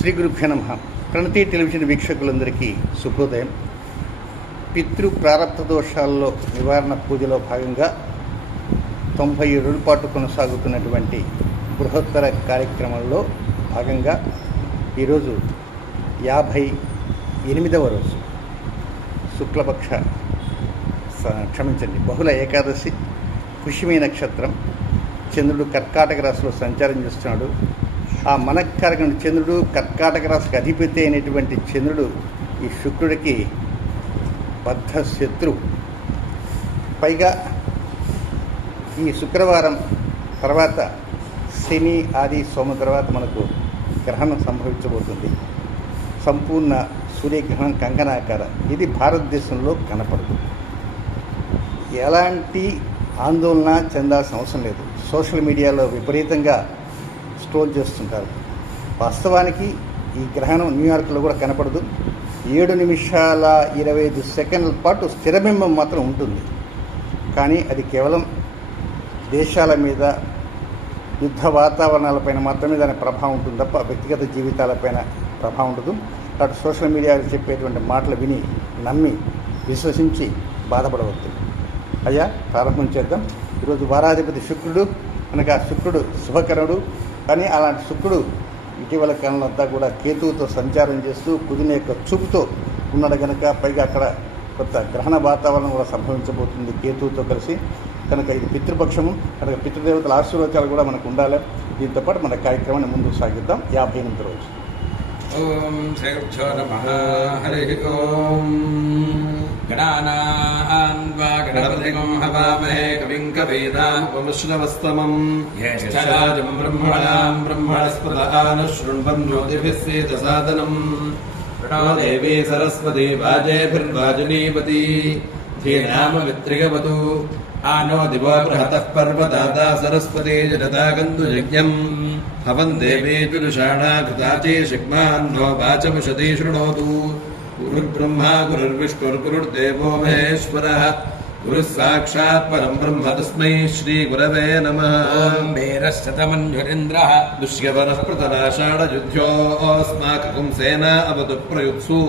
శ్రీ గురుభ్యో నమః. ప్రణతి టెలివిజన్ వీక్షకులందరికీ శుభోదయం. పితృ ప్రారబ్ధ దోషాల్లో నివారణ పూజలో భాగంగా 97 రోజుల పాటు కొనసాగుతున్నటువంటి బృహత్తర కార్యక్రమంలో భాగంగా ఈరోజు 58వ రోజు శుక్లపక్ష బహుళ ఏకాదశి, పుష్యమి నక్షత్రం. చంద్రుడు కర్కాటక రాశిలో సంచారం చేస్తున్నాడు. ఆ మనఃకారకుడు చంద్రుడు కర్కాటక రాశికి అధిపతి అయినటువంటి చంద్రుడు ఈ శుక్రుడికి బద్ధ శత్రు. పైగా ఈ శుక్రవారం తర్వాత శని, ఆది, సోమ తర్వాత మనకు గ్రహణం సంభవించబోతుంది. సంపూర్ణ సూర్యగ్రహణం కంకణాకార. ఇది భారతదేశంలో కనపడదు. ఎలాంటి ఆందోళన చెందాల్సిన అవసరం లేదు. సోషల్ మీడియాలో విపరీతంగా స్ట్రోల్ చేస్తుంటారు. వాస్తవానికి ఈ గ్రహణం న్యూయార్క్లో కూడా కనపడదు. 7 నిమిషాల 25 సెకండ్ల పాటు స్థిరబింబం మాత్రం ఉంటుంది. కానీ అది కేవలం దేశాల మీద, యుద్ధ వాతావరణాలపైన మాత్రమే దాని ప్రభావం ఉంటుంది తప్ప వ్యక్తిగత జీవితాలపైన ప్రభావం ఉండదు. కాబట్టి సోషల్ మీడియాలో చెప్పేటువంటి మాటలు విని నమ్మి విశ్వసించి బాధపడవద్దు. అయ్యా, ప్రారంభం చేద్దాం. ఈరోజు వారాధిపతి శుక్రుడు అనగా శుక్రుడు శుభకరుడు. కానీ అలాంటి శుక్రుడు ఇటీవల కాలంలో అంతా కూడా కేతువుతో సంచారం చేస్తూ కుదిన యొక్క చూపుతో ఉన్నాడు కనుక, పైగా అక్కడ కొత్త గ్రహణ వాతావరణం కూడా సంభవించబోతుంది కేతువుతో కలిసి. కనుక ఇది పితృపక్షము కనుక పితృదేవతల ఆశీర్వచనాలు కూడా మనకు ఉండాలి. దీంతో పాటు మన కార్యక్రమాన్ని ముందుకు సాగిద్దాం. 58వ రోజు. ఓం శ్రీ గురుభ్యో నమః. హరి ఓం. గణానాన్వా గణపతిం హవామహే కవిం కవీనాముపమశ్రవస్తమం జ్యేష్ఠరాజం బ్రహ్మణాం బ్రహ్మణస్పదాన శృణ్వన్నోతిభిः సేదసాదనం ప్రణో దేవీ సరస్వతి వాజేభిర్వాజనీపతి ధీనామవిత్రిగవతు ఆనో దివో బృహతః పర్వదాతా సరస్వతి జనతాగन्तు యజ్ఞం హవం దేవీ తులుషాణా కృతాచే శిగ్మాన్నో వాచముషతి శృణోతు. గురుర్బ్రహ్మా గురుర్విష్ణుర్గురుర్దేవో మహేశ్వరः గురుः సాక్షాత్ పరం బ్రహ్మ తస్మై శ్రీ గురవే నమః. ఓం భేరశ్చతమన్యురింద్రః దుష్యవరః ప్రతనాషాఢయుధ్యోస్మాకం సేనా అవతు ప్రయుత్సు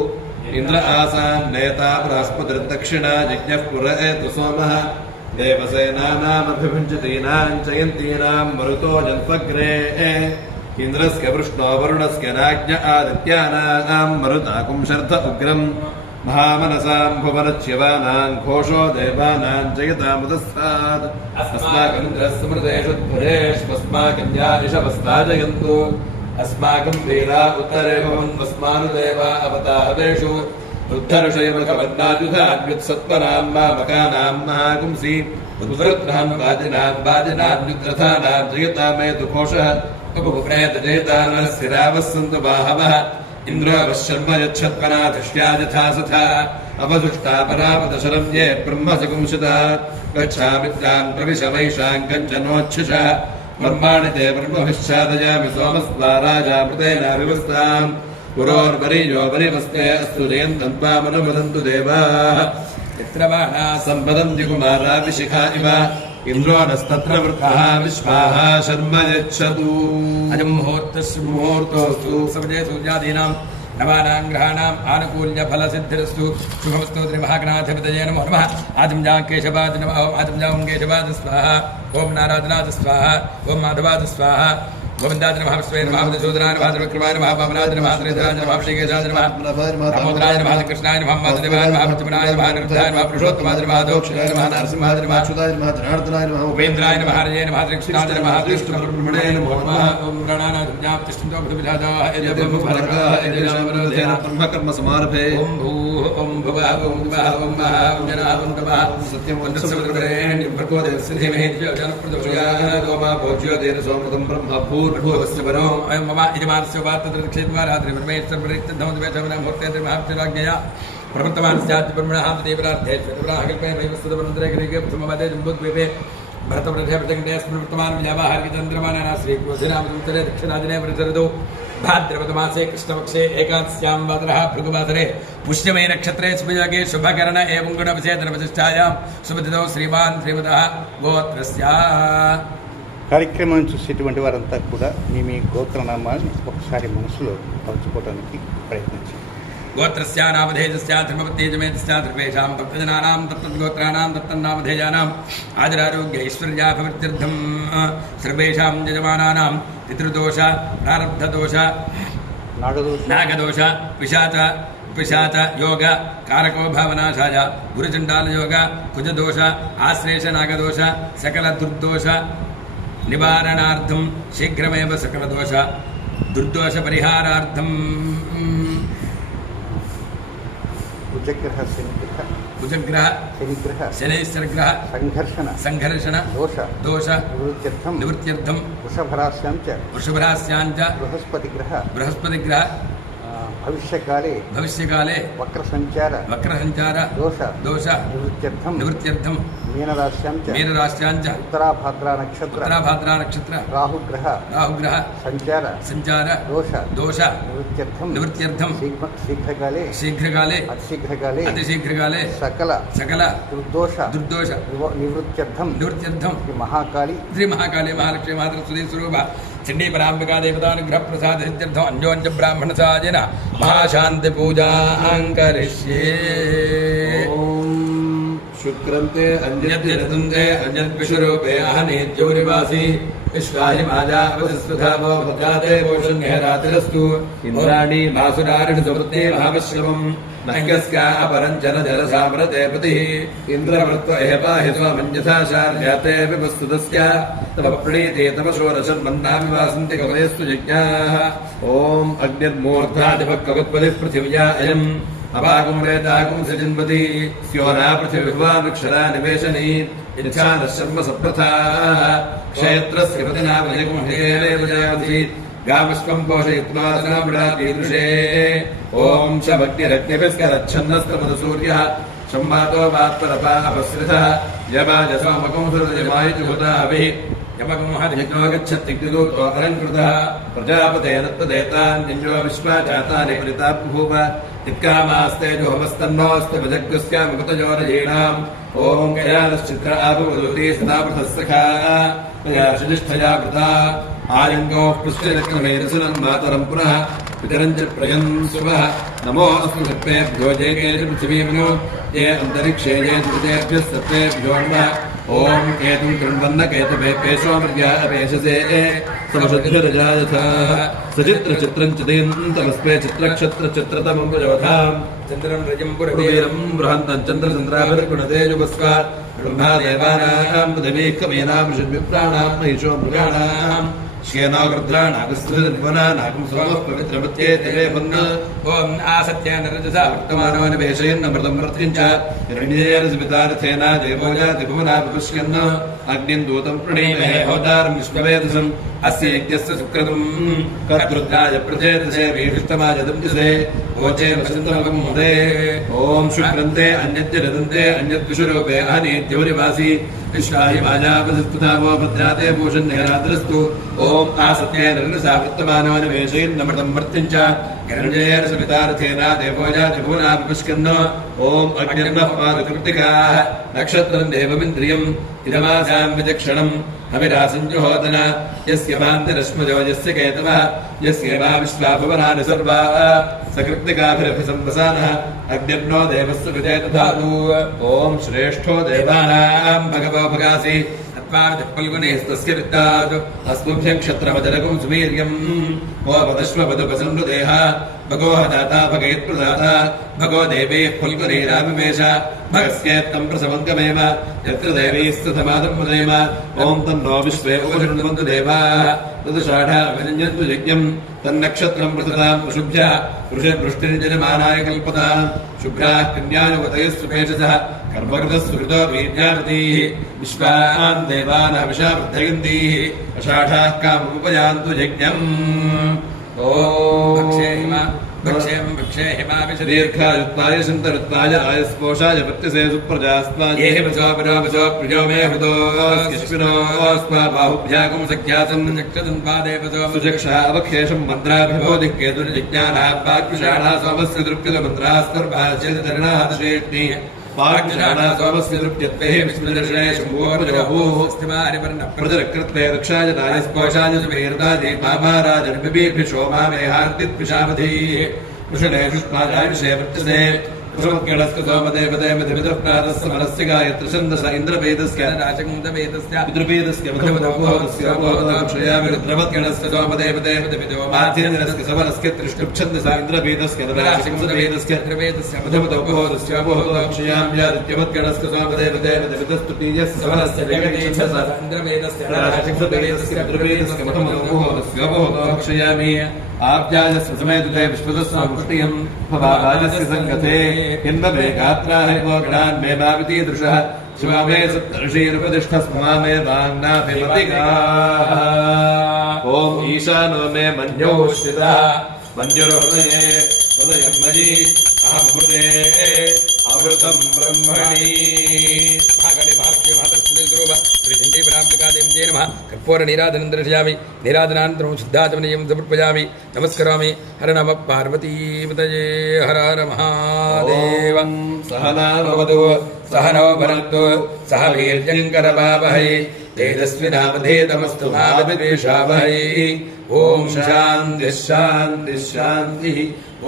ఇంద్ర ఆసాన్ నేతా బృహస్పతిర్దక్షిణా యజ్ఞః పురయేతు సోమః దేవసేనానామభిభుంజతీనాం చయంతీనాం మరుతో జన్త్వగ్రే ఇంద్రస్య వృష్ణో వరుణస్య రాజ్ఞ ఆదిత్యానాం మరుతాకుం శర్ధ ఉగ్రం మహామనసాం భువనచ్యవానాం ఘోషో దేవానాం జయతాముదస్తాద్ అస్మాకం స్మృతేషు ధ్వరేష్వస్మాకం యానిషవస్తాజయంతు అస్మాకం వీరా ఉత్తరే భవంత్వస్మానుదేవా అవతాహవేషు రుద్ధర్షయమకవన్నాద్యుధాన్యుత్సత్వనాం మామకానాం మహాగుంసి ఉద్వృత్నాం వాజినాం వాజినాన్యుద్రథానాం జయతామేతు ఘోషః ఉపప్రేతజయతానస్సిరావः సంతు బాహవः ఇంద్రోవశర్మ యచ్చత్వనాధిష్ట్యాయథా సథా అవదుష్టాపరాపదశరం యే బ్రహ్మసగుంసితా గచ్ఛామిత్రాన్ ప్రవిశమైషాం కంచనోచ్ఛుషः మర్మాణి తే బ్రహ్మభిశ్చాదయామి సోమస్వా రాజామృతేన వివస్తాం పురోర్వరీయో వరివస్తే అస్తు జయంతం త్వామనుమదంతు దేవాః. చిత్రవాణా సంపదంతి కుమారా విశిఖా ఇవ ఇంద్రో నస్తత్ర వృత్తః విశ్వాః శర్మ యచ్చతు. అజం ముహూర్తోస్తు సమజే సూర్యాదీనాం నవానాం గ్రహాణాం ఆనుకూల్య ఫల సిద్ధిరస్తు. శుభమస్తు. శ్రీ మహాగణాధిపతయే నమో నమః. ఆదిం జా కేశవాద నమః. ఆదిం జా ఓం కేశవాద స్వాహ. ఓం నారాయణాద స్వాహ. ఓం మాధవాద స్వాహ. గోవిందాయ నమః. విశ్వేన నమః. మధుసూదనాయ నమః. త్రివిక్రమాయ నమః. వామనాయ నమః. శ్రీధరాయ నమః. శ్రీకేశాయ నమః. దామోదరాయ నమః. కృష్ణాయ నమః. వాసుదేవాయ నమః. ప్రద్యుమ్నాయ నమః. నిరుద్ధాయ నమః. పురుషోత్తమాయ నమః. దోక్షాయ నమః. నరసింహాయ నమః. అచ్యుతాయ నమః. జనార్దనాయ నమః. ఉపేంద్రాయ నమః. హరయే నమః. శ్రీకృష్ణాయ నమః. కృష్ణబ్రహ్మణే నమో నమః. ఓం గణానాం జ్ఞాప్తిష్ఠంతో భువిధాదాః యజభుభర్గాః యజనామరోధేన బ్రహ్మకర్మ సమారభే. ఓం భూః ఓం భువః ఓం భువః ఓం మహః ఓం జనాః ఓం తమః సత్యం వందసముద్రవరేణ్యం భర్గో దేవస్య ధీమహి ధియో జనఃప్రచోదయాత్. గోమా భోజ్యో దేన సోమృతం బ్రహ్మ భూర్భువస్య వరో అయం మమ యజమానస్య వార్తద్రక్షేద్వారాత్రి పరమేశ్వరపరిక్తద్ధమద్వేషమనామూర్తేంద్రమహాప్తిరాజ్ఞయా ప్రవర్తమానస్యాద్య బ్రహ్మణः దేవరార్థేశ్వరాహకల్పే శ్రీమదే జంబూద్వీపే భరతవ్రతే ప్రతిఘటేస్మిన్ వర్తమానం వ్యావాహారికచంద్రమాననా శ్రీకృష్ణరామసముద్రే దక్షిణాదినే ప్రచరదు. भाद्रपदमासे कृष्णपक्षे एकादश्यां वातरः भृगुवासरे पुष्यमे नक्षत्रे शुभयोगे शुभकरण एवं गुणविशेषणविशिष्टायां शुभतिथौ श्रीमान् श्रीमतः गोत्रस्य కార్యక్రమాన్ని చూసేటువంటి వారంతా కూడా మీ గోత్రనామాన్ని ఒకసారి మనసులో తలుచుకోవడానికి ప్రయత్నించండి. గోత్రస్య నామధేయస్య ధర్మపత్యేజమేతస్య ధర్మేషాం తత్వజనానాం తత్తద్గోత్రానాం తత్తన్నామధేయానాం ఆదిరారోగ్య ఐశ్వర్యాభివృద్ధ్యర్థం సర్వేషాం యజమానానాం పితృదోష ప్రారబ్ధదోష నాగదోష పిశాచ యోగ కారకో భావనాశాయ గురుచండాల యోగ కుజదోష ఆశ్లేష నాగదోష సకల దుర్దోష నివారణార్థం శీఘ్రమేవ సకల దోష దుర్దోష పరిహారార్థం కుజగ్రహ శనైశ్చరగ్రహ సంఘర్షణ దోష నివృత్త్యర్థం వృషభరాస్యాంచ బృహస్పతిగ్రహ భవిష్యకాలే వక్ర సంచార దోష నివృత్త్యర్థం మీనరాశ్యాంచ ఉత్తరాభాద్రా నక్షత్ర రాహుగ్రహ సంచార దోష నివృత్త్యర్థం శీఘ్రకాలే అతిశీఘ్రకాలే సకల దుర్దోష నివృత్త్యర్థం శ్రీ మహాకాళీ మహాలక్ష్మీ మాతృ స్వరూప చండీ పరాంబికా దేవతానుగ్రహ ప్రసాద సిద్ధ్యర్థం అన్యోన్య బ్రాహ్మణ సాజన మహాశాంతి పూజాంకరిష్యే. శుక్రంతే అన్యద్విరతుందే అన్యద్విషరూపే అహనేత్యోరివాసి విశ్వాహి మాజావతిస్వధావో భద్రాదే భూషణ్యరాతిరస్తు ఇంద్రాణి భాసురారిణి సుమృతే మహావిశ్రమం నైకస్యాపరంచన జలసామరతే పతిః ఇంద్రవృత్వ ఏపాహి స్వమన్యథాచార్యతే వివస్తుతస్య తవ ప్రణీతే తవ షోడశన్మన్నామి వాసంతి కవయేస్తు యజ్ఞాః. ఓం అగ్నిర్మూర్ధాధిపక్కవత్పతిః పృథివ్యా అయం అపాకం వేదాకం సజన్వతి స్యోనా పృథివిర్వాక్షరా నివేశనీ యచ్ఛాదశర్మ సప్రథాః క్షేత్రస్య పతినామధికం హేరేవజావతి గామస్వం పోషయిత్వాదనామిడాకీదృశే. ఓం శభక్తిరగ్నిభిస్కరచ్ఛన్నస్తమదు సూర్యః సంవాతో వాత్పరపా అపస్రితః యమాజసోమకం సురజమాయుజుహుతాభిః యమగంహరిజ్ఞో గచ్చత్తిగ్నిదూతో అలంకృతః ప్రజాపతేన తదేతాన్యో విశ్వాజాతాని పరితా బభూవ ఇత్కామాస్తేజోహమస్తన్నోऽస్తు భజగ్స్యాముకుతయోరయీణాం. ఓం గయానశ్చిత్ర ఆపవదూతి సదాపృతస్సఖా మయా శుజిష్ఠయా కృతా ఆలింగో పృష్ఠచక్రమేరసునన్ మాతరం పునః పితరం చ ప్రయం శుభః. నమో అస్మి సర్పేభ్యో జయకే పృథివీమనో ఏ అంతరిక్షే ఏ ధృతేభ్యः సర్పేభ్యో నమః. ఓం కేతుం కృణ్వన్న కేతుభే పేశోమర్య అపేశసే సమశుద్ధిరజాయథా సచిత్ర చిత్రం చితయంతమస్మే చిత్రక్షత్ర చిత్రతమం ప్రజోధాం చంద్రం రజం పురవీరం బృహంతం చంద్రచంద్రాభిర్గుణతేజుపస్వాత్ బ్రహ్మాదేవానాం పృథివీకమేనాం విప్రాణాం మహిషో మృగాణాం శ్యేనాగృద్రాణాగస్త్రివనానాగం సోమః పవిత్రమత్యేతివే వన్న. ఓం ఆసత్యేన రజసా వర్తమానో నివేశయన్నమృతం మృత్యుంచ హిరణ్యేన సుపితార్థేన దేవోజాతి భువనా విపుష్యన్న అగ్నిం దూతం ప్రణీమహే అవతారం విశ్వవేదసం అస్య యజ్ఞస్య సుక్రతుం కర్తృద్రాయ ప్రచేతసే వీక్షితమాయ దంతిసే ఓచే వసంతమగం ముదే. ఓం శుక్రంతే అన్యద్యరదంతే అన్యద్విషరూపే అహనేత్యోరివాసి విశ్వాహి మాజావతిస్వధావో భద్రాతే భూషణ్యరాతిరస్తు. ఓం ఆసత్యేన రజసా వర్తమానో నివేశయన్నమృతం మృత్యుంచ హిరణ్యేన సుపితార్థేన దేవోజాతి భువనా విపుష్యన్న. ఓం అగ్నిర్నః పాదకృత్తికాః నక్షత్రం దేవమింద్రియం ఇదమాసాం విచక్షణం అవిరాసింజుహోదన యస్య భాంతిరశ్మజో యస్య కేతవః యస్యేవా విశ్వా భువనాని సర్వాః సకృత్తికాభిరపి సంవసానః అగ్నిర్నో దేవస్య కృతే దధాతు. ఓం శ్రేష్ఠో దేవానాం భగవో భగాసి పల్గునేస్తస్య విత్తాత్ అస్మభ్యం క్షత్రమజరకం సువీర్యం. ఓ పదశ్వపదుపసంవృదేహ భగోః దాతా భగయత్ప్రదాత భగో దేవైః ఫల్గునైరావివేశ భగస్యేత్తం ప్రసవంగమేవ యత్ర దేవైస్తథమాదం ముదైమ. ఓం తన్నో విశ్వే ఉపశృణ్వంతు దేవాః తదుషాఢాభిరంజन्तు యజ్ఞం తన్నక్షత్రం ప్రసతాం వృషభ్యः వృషభృష్టిర్జనమానాయ కల్పతాం. శుభ్రాः కన్యాయువతయः సుపేషసः కర్మకృతः సుకృతో వీర్యావతీः విశ్వాన్ దేవాన్ హవిషా వృద్ధయంతీः అషాఢాः కామముపయాంతు యజ్ఞం. ఓం భక్షేం భక్షే హిమావిశ దీర్ఘాయుత్వాయ సంతరుత్వాయ ఆయస్పోషాయ వృత్తిసే సుప్రజాస్వాయ వచో ప్రియో మే హృదోస్మినోస్మా బాహుభ్యాగం సఖ్యాసం చక్షదంపాదేవతో సుచక్షా అవక్షేషం మంత్రాభిబోధిః కేతుర్జిజ్ఞానాపాక్షాఢా సోమస్య దృప్యత మంత్రాస్తర్భాచేతరణాః శ్రేష్ఠి पाग्जना सोमस्य तृप्यत्वे विष्णुदर्शने शम्भोर्जोः प्रजरकृत्वे रक्षाय राजस्पोषाय सुमेर्दादे मामाराजन्बिभिषो मामेहार्दित्पिशामधीः वृषणे शुष्माजाय विषये वर्तसे कुसुमकेणस्य सोमदेवदेवदेवदप्रातस्य मनस्य गायत्र छन्दस इन्द्रवेदस्य राजकुन्दवेदस्य पितृवेदस्य मधुमदोपहोदस्य अपोहदक्षयामि रुद्रवत्केणस्य सोमदेवदेवदेवदेवो माध्येन्द्रस्य सवनस्य त्रिष्टुप्छन्दस इन्द्रवेदस्य राजकुन्दवेदस्य त्रिवेदस्य मधुमदोपहोदस्य अपोहदक्षयाम्यादित्यवत्केणस्य सोमदेवदेवदेवदस्तुतीयस्य सवनस्य वेगेच्छन्दस इन्द्रवेदस्य राजकुन्दवेदस्य त्रिवेदस्य मधुमदोपहोदस्य अपोहदक्षयामि आप्याजस्य समेतते विश्वदस्य पुष्टियम् भवाराजस्य संगते हिन्वमे गात्राहिमो गणान् मे भाविति दृशः शिवामे सप्तर्षीरुपदिष्ठस्मामे वाङ्नाभिमतिगाः ॐ ईशानो मे मन्योश्चितः मन्युर्हृदये हृदयं मयि अहमृते अमृतं ब्रह्मणि महाकाली महालक्ष्मी मातृ स्वरूप श्री चण्डी ब्राह्मणकादेवी नमः कर्पूर नीराजनं दर्शयामि नीराजनानन्तरं शुद्धाचमनीयं समर्पयामि नमस्करोमि हर नमः पार्वतीपतये हर हर महादेव सहना भवतु सहनो भुनक्तु सह वीर्यङ्करवावहै तेजस्विनावधीतमस्तु मा विद्विषावहै ॐ शान्तिः शान्तिः शान्तिः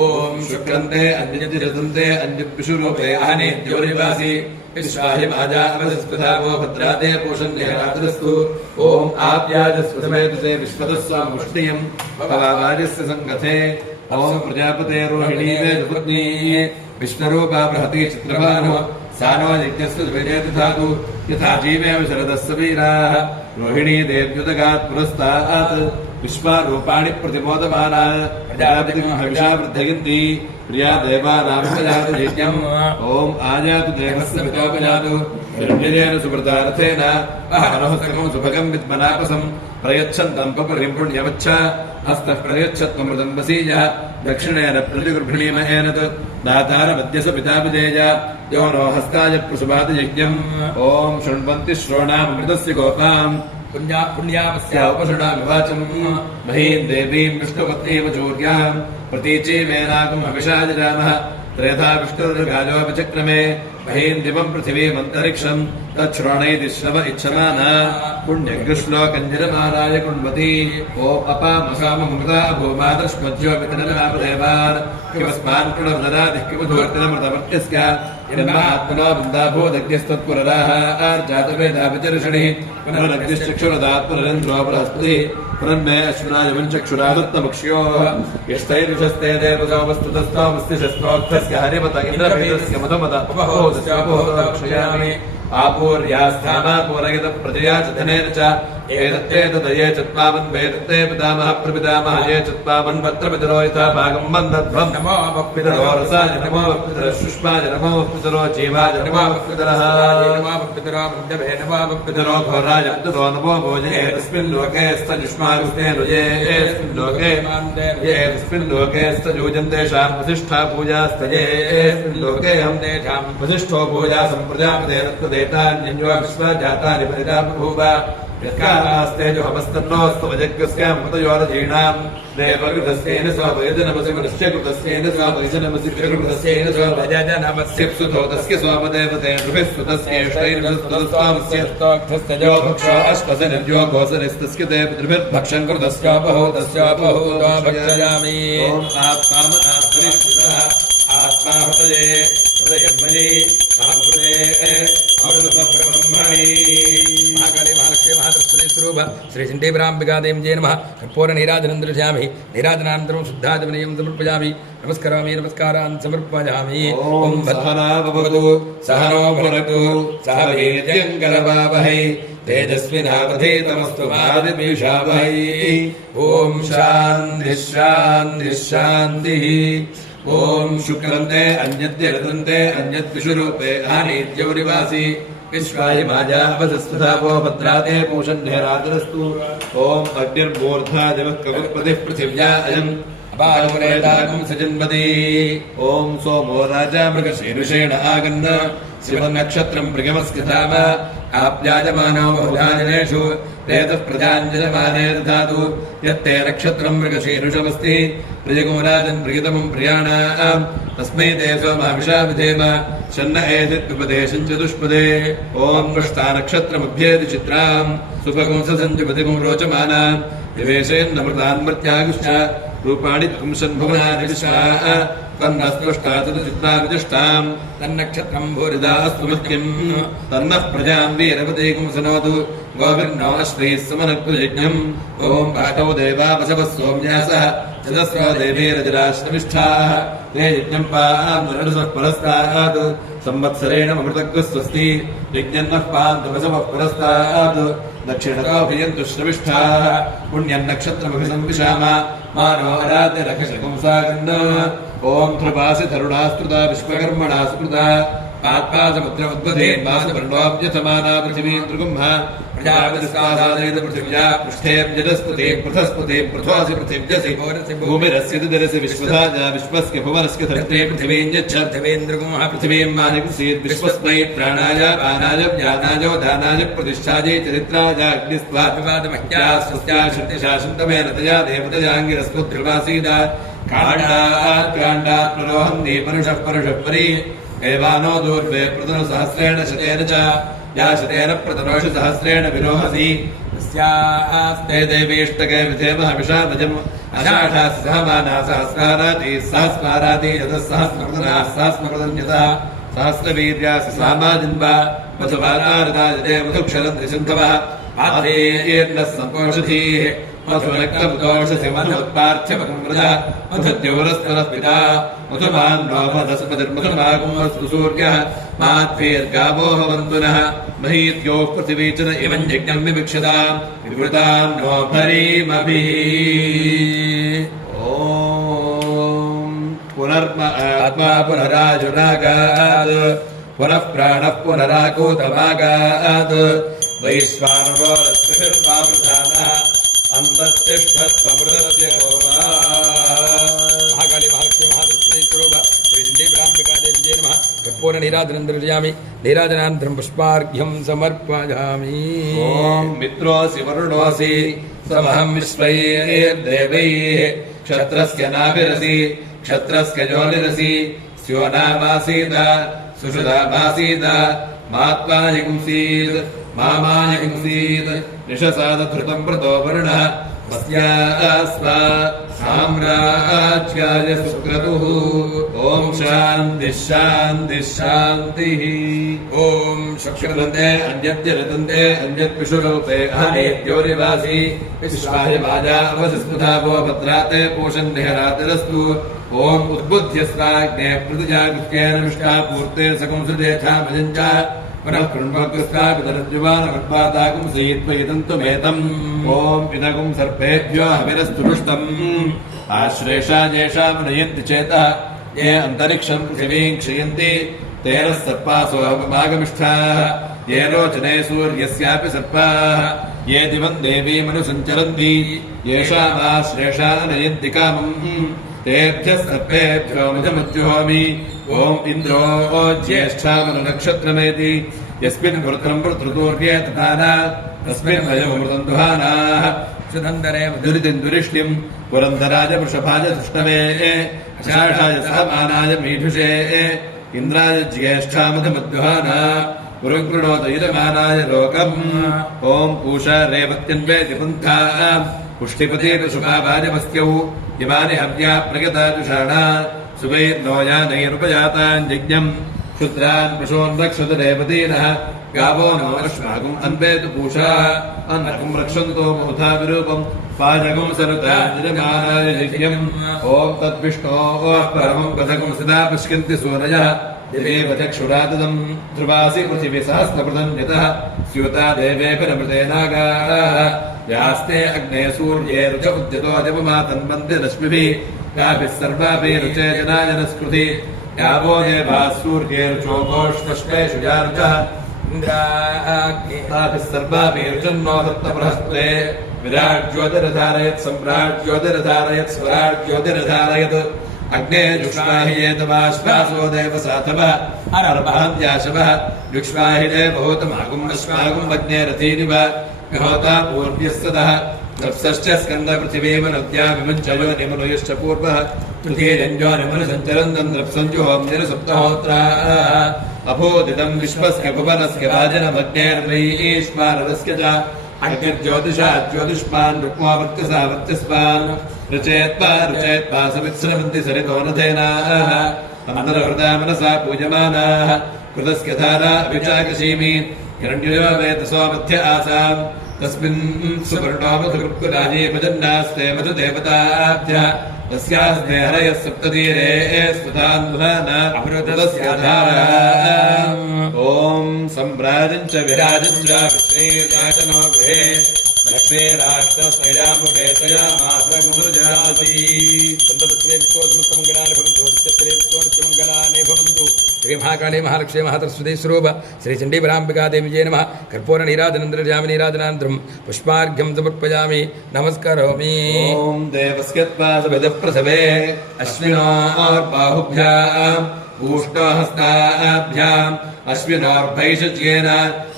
ॐ शुक्रन्ते अन्यतिरतन्ते अन्यद्विषुरूपे अहनेद्योनिवासि विश्वाहि माजावधस्पृधावो भद्राते पोषन्यरात्रस्तु ॐ आप्याजस्वसमेतसे विश्वतस्वामुष्टियम् भवावाजस्य सङ्गते ॐ प्रजापते रोहिणी वेदपत्नी विष्णुरूपा बृहती चित्रभानो सानो यज्ञस्य द्विजेति धातु यथा जीवेम शरदस्य वीराः रोहिणी देव्युदगात् पुरस्तात् विश्वारूपाणि प्रतिमोदमाना प्रजापतिं हविषा वर्धयन्ति प्रिया देवानां यज्ञम् ॐ आजातु देवस्य पितोपजातु निर्जरेण सुव्रतार्थेन अहनोस्तकं सुभगं विद्मनापसं प्रयच्छन्तं पपुरिं पुण्यवच्छ हस्तः प्रयच्छत्वमृतं वसीयः दक्षिणेन प्रतिगृह्णीमहेन दातारमद्यस पितापितेय यो नो हस्ताय प्रसुभातयज्ञम् ॐ शृण्वन्ति श्रोणामृतस्य गोपाम् पुण्यावस्या उपषणामि वाचम् महीं देवीं विष्णुपत्नीव चूर्याम् प्रतीचीमेनाकम् हविषाजरामः त्रेधा विष्णुर्गालोपचक्रमे महीं दिवं पृथिवीमन्तरिक्षम् तच्छ्रोणैति श्रव इच्छमाना पुण्यकृष्णोकञ्जरमानाय कुण्वती ओ अपामसाममृता भूमादर्श्मज्यो वितननापदेवान् किमस्मान् कृणवदनादिः किमुधूर्तिनमृतमर्त्यस्य इन्मात्मनो वृन्दाभूदग्निस्तत्पुरराः आर्जातवेदाभिचर्षणिः पुनरग्निश्चक्षुरदात् पुनरेन्द्रो बृहस्पतिः पुनर्मे अश्विनायवञ्चक्षुरादत्तमक्ष्योः यष्टैरुषस्ते देवसोमस्तुतस्तोमस्ति शस्त्रोक्तस्य हरिमत इन्द्रवेदस्य मधुमत उपहोदस्यापोहोदक्षयामि आपूर्यास्थानापूरयत प्रजया च धनेन च एतत्तेतदये चत्वामन् वेदत्ते पितामह प्रपितामह ये चत्वामन् पत्रपितरो यथा भागं मन्दध्वं नमो वक्पितरो रसाय नमो वक्पितरो शुष्माय नमो वक्पितरो जीवाय नमो वक्पितरः नमो वक्पितरो वृन्दवे नमो वक्पितरो घोराय वक्पितरो नमो भोजे तस्मिन् लोके स्तजुष्मागुस्तेन ये एस्मिन् लोके ये तस्मिन् लोके स्तजूजन्तेषां वसिष्ठा पूजास्तये एस्मिन् लोके अहं तेषां वसिष्ठो पूजा सम्प्रजापतेरत्वदेतान्यन्यो विश्वजातानि परिता बभूव यत्कास्तेजो हमस्तन्नोऽस्तु वजग्गस्यां मृतयोरधीणां देवकृतस्येन स्वभयजनमसि मनुष्यकृतस्येन स्वभयजनमसि कृतस्येन स्वभयजनमस्य सुतो तस्य स्वमदेवते नृभिस्तुतस्येष्टैर्भिस्तुतस्त्वामस्य स्तोक्तस्य भक्षो अश्वसनिर्यो गोसनिस्तस्य ते पितृभिर्भक्षं कृतस्यापहूतस्यापहूतो भक्षयामि ॐ आत्मामनात्मनिष्ठितः आत्मा हृदये हृदयमयि महाभृते अमृतं ब्रह्मणि महाकाली महालक्ष्मी महातृ स्वरूप श्री चण्डी ब्राह्मणकादेवी नमः कर्पूर नीराजनं दर्शयामि नीराजनानन्तरं शुद्धाचमनीयं समर्पयामि नमस्करोमि नमस्कारान् समर्पयामि ॐ सहना भवतु सहनो भुनक्तु सह वीर्यङ्करवावहै तेजस्विनावधीतमस्तु मा विद्विषावहै ॐ शान्तिः शान्तिः शान्तिः ॐ शुक्रन्ते अन्यद्यरतन्ते अन्यद्विषुरूपे आनीत्यौरिवासि विश्वाहि माजावधस्तुधावो भद्राते पूषन्यरात्रस्तु ॐ अग्निर्मूर्धा दिवः कविप्रतिः पृथिव्या अयम् अपानुरेताकं सजन्मति ॐ सोमो राजा मृगशीर्षेण आगन्न शिवनक्षत्रं मृगमस्य धाम आप्यायमानो बहुधा जनेषु रेतः प्रजाञ्जलमाने दधातु यत्ते नक्षत्रम् मृगशीर्षमस्ति प्रियकुमराजन् प्रियतमम् प्रियाणाम् तस्मै ते सोमाविषा विधेम शन्न एतत्पिबते चतुष्पदे ॐ कृष्णानक्षत्रमभ्येति चित्राम् सुपकुंसञ्जपतिमुं रोचमानाम् निवेशेन्नमृतान्मर्त्यागुश्च रूपाणि पुंसन्भुवनानि विश्वाः तन्नस्पृष्टाचतुचित्राविदिष्टाम् तन्नक्षत्रम् भूरिदास्तु मुख्यम् तन्नः प्रजाम् वीरवतीकुं सनोतु गोविर्नो अश्वैः समनक्तुयज्ञम् ॐ पाठौ देवा वसवः सोम्यासः चतस्रो देवीरजराश्रमिष्ठाः ते यज्ञम् पान्तरसः परस्तात् संवत्सरेण ममृतग्ः स्वस्ति यज्ञन्नः पान्तवसवः परस्तात् दक्षिणतोऽभियन्तु श्रमिष्ठाः पुण्यम् नक्षत्रमभिसंविशाम मानो अराध्यरक्षपुंसागन्ध ॐ ध्रुवासि तरुणास्तुता विश्वकर्मणा सुकृता पात्पासमुद्रमुद्वधे मासवर्णोऽभ्यसमाना पृथिवीं त्रिगुम्भ प्रजापतिस्तादादयित पृथिव्या पृष्ठेर्जलस्पति पृथस्पति पृथ्वासि पृथिव्यसि भूमिरस्य दिदरसि विश्वधाजा विश्वस्य भुवनस्य धरते पृथिवीं यच्छर्थिवेन्द्रगुम्ः पृथिवीं मानिकुसीत् विश्वस्मै प्राणाय पानाय व्यानाय दानाय प्रतिष्ठायै चरित्राय अग्निस्त्वा विवादमह्या स्वस्या शक्तिशासन्तमेन तया देवतयाङ्गिरस्मुद्ध्रुवासीद काण्डात् प्ररोहन्ति परुषः परुषः परि एवानो दूर्वे प्रतनुसहस्रेण शतेन च या शतेन प्रतनोषु सहस्रेण विरोहसि तस्यास्ते देवीष्टके विधेमः विषादजम् अषाढा सहमाना सहस्राराति सहस्राराति यतः सहस्रप्रतनाः सहस्रप्रतन्यतः सहस्रवीर्यासि सामाजिन्वा मधुवातारदा यते मधुक्षरन्ति सिन्धवः आधेर्नः सम्पोषधीः मधुरक्तमुदोषसि मधुत्पार्थ्यमृजा मधुद्योरस्तनः पिता मधुमान् नोमधस्पतिर्मधुमागुमस्तु सूर्यः माध्वीर्गावो भवन्तु नः महीत्योः पृथिवीचन इमं यज्ञम् विविक्षताम् विवृताम् नो भरीमभिः ॐ पुनरात्मा पुनराजुरागात् पुनः प्राणः पुनराकूतमागात् वैश्वानरो रश्मिर्वावृधानः अन्तस्तिष्ठत्वमृतस्य महाकाली महालक्ष्मी महालक्ष्मी स्वरूप श्री ब्राह्मिका देव्यै नमः पूर्ण नीराजनं दर्शयामि नीराजनानन्तरं पुष्पार्घ्यं समर्पयामि ॐ मित्रोऽसि वरुणोऽसि समहं विश्वैर्देवैः क्षत्रस्य नाभिरसि क्षत्रस्य योनिरसि स्यो नामासीद सुषुधामासीद मात्माय पुंसीत् मामाय पुंसीत् निशसादधृतं व्रतो वर्णः वस्यास्वा साम्राज्याय सुक्रतुः ॐ शान्तिः शान्तिः शान्तिः ॐ शक्षरन्ते अन्यद्यरतन्ते अन्यत्पिषुरूपे अहनेद्योनिवासी विश्वाय वाजा अवसस्पृथा वो भद्राते पोषन्निहरातिरस्तु ॐ उद्बुद्ध्यस्वाग्ने प्रतिजागृत्येन विष्टा पूर्ते सकंसृतेथा भजञ्च पुनः कृण्वकृस्तापितरद्युवानवद्वादाकुं श्रीत्वयितन्तुमेतम् ॐ पिनकुं सर्पेभ्यो हविरस्तुरुष्टम् आश्रेषा येषां नयन्ति चेतः ये अन्तरिक्षं पृथिवीं क्षयन्ति तेन सर्पासो हवमागमिष्ठाः ये रोचने सूर्यस्यापि सर्पाः ये दिवं देवीमनुसञ्चरन्ति येषामाश्रेषा नयन्ति कामम् तेभ्यः सर्पेभ्यो मजमुज्जुहोमि ॐ इन्द्रो ज्येष्ठामनुनक्षत्रमेति यस्मिन् वृत्रं वृत्रतूर्ये तथा तस्मिन् भयमृतं दुहानाः सुनन्दरे मधुरितिन्दुरिष्टिं पुरन्दराय वृषभाय धृष्णवे अषाढाय सहमानाय मीढुषे इन्द्राय ज्येष्ठामधुमद्युहाना पुरुङ्कृणोत इदमानाय लोकम् ॐ पूषा रेवत्यन्वेति पुन्था पुष्टिपते सुभावाजमस्त्यौ इमानि हव्या प्रगताजुषाणा सुवैर्नोयानैरुपजातान् यज्ञम् क्षुद्रान् पशून् रक्षत रेवतीनः गावो नो अश्वाकुम् अन्वेतु पूषा अन्नकुम् रक्षन्तो मूथा विरूपम् पाचकुम् सरुताञ्जलिमानाय यज्ञम् ॐ तद्विष्णोः परमम् कथकुम् सदा पश्यन्ति सूरयः देवेव चक्षुरातदम् ध्रुवासि पृथिवी सहस्रप्रदम् यतः स्यूता देवेऽभिरमृतेनागाः यास्ते अग्ने सूर्ये रुच उद्यतो जपमातन्वन्ति रश्मिभिः काभिः सर्वाभिः रुचे जनाजनस्कृति यावो देवाः सूर्ये रुचोघोष्णश्वेषु यारुचः ताभिः सर्वाभिः रुचन्नो दत्तबृहस्पते विराट् ज्योतिरधारयत् सम्राट् ज्योतिरधारयत् स्वराट् ज्योतिरधारयत् अग्ने जुष्माहि येतवाश्वासो देव साधवः अनर्भान्त्याशवः जुष्माहि देवहूतमागुम् अश्वागुम् अग्ने रथीनिव विहोता पूर्व्यस्ततः तप्सश्च स्कन्दपृथिवीमनद्या विमुञ्चयो निमनुयश्च पूर्वः तृतीयजन्यो निमनुसञ्चरन्दम् द्रप्सञ्जुहोम्यनुसप्तहोत्राः अभूदितम् विश्वस्य भुवनस्य वाजनमग्नेर्वैश्वानरस्य च अग्निर्ज्योतिषा ज्योतिष्मान् रुक्मा वर्त्यसा वर्त्यस्मान् रुचयत्वा समित्स्रवन्ति सरितो नथेनाः अन्तर्हृदा मनसा पूजमानाः कृतस्य धारा विचाकशीमि हिरण्ययो वेतसो मध्य आसाम् तस्मिन् सुपर्णो मधुकृत्कुलानि भजन्नास्ते मधुदेवताभ्यः तस्यास्ते हरयः सप्ततीरे स्फुतान्वना अमृतस्य धारा ॐ सम्भ्राजम् च विराजम् च विश्वेर्याचनो गृहे लक्ष्मीराष्ट्रस्तयामुखे तयामासगुरुजाति सन्ततस्मे विश्वोत्तमङ्गलानि भवन्तु नित्यस्मे विश्वोत्तमङ्गलानि भवन्तु श्री महाकाली महालक्ष्मी महासरस्वती स्वरूप श्री चण्डीपराम्बिका देवी नमः कर्पूर नीराजनन्दरजामि नीराजनानन्तरं पुष्पार्घ्यं समर्पयामि नमस्करोमि ॐ देवस्य त्वासविदः प्रसवे अश्विनोर्बाहुभ्याम् ऊष्णहस्ताभ्याम् अश्विनोर्भैषज्येन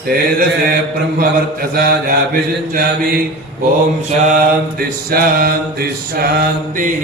तेजसे ब्रह्मवर्चसा याभिषिञ्चामि ॐ शान्तिः शान्तिः शान्तिः।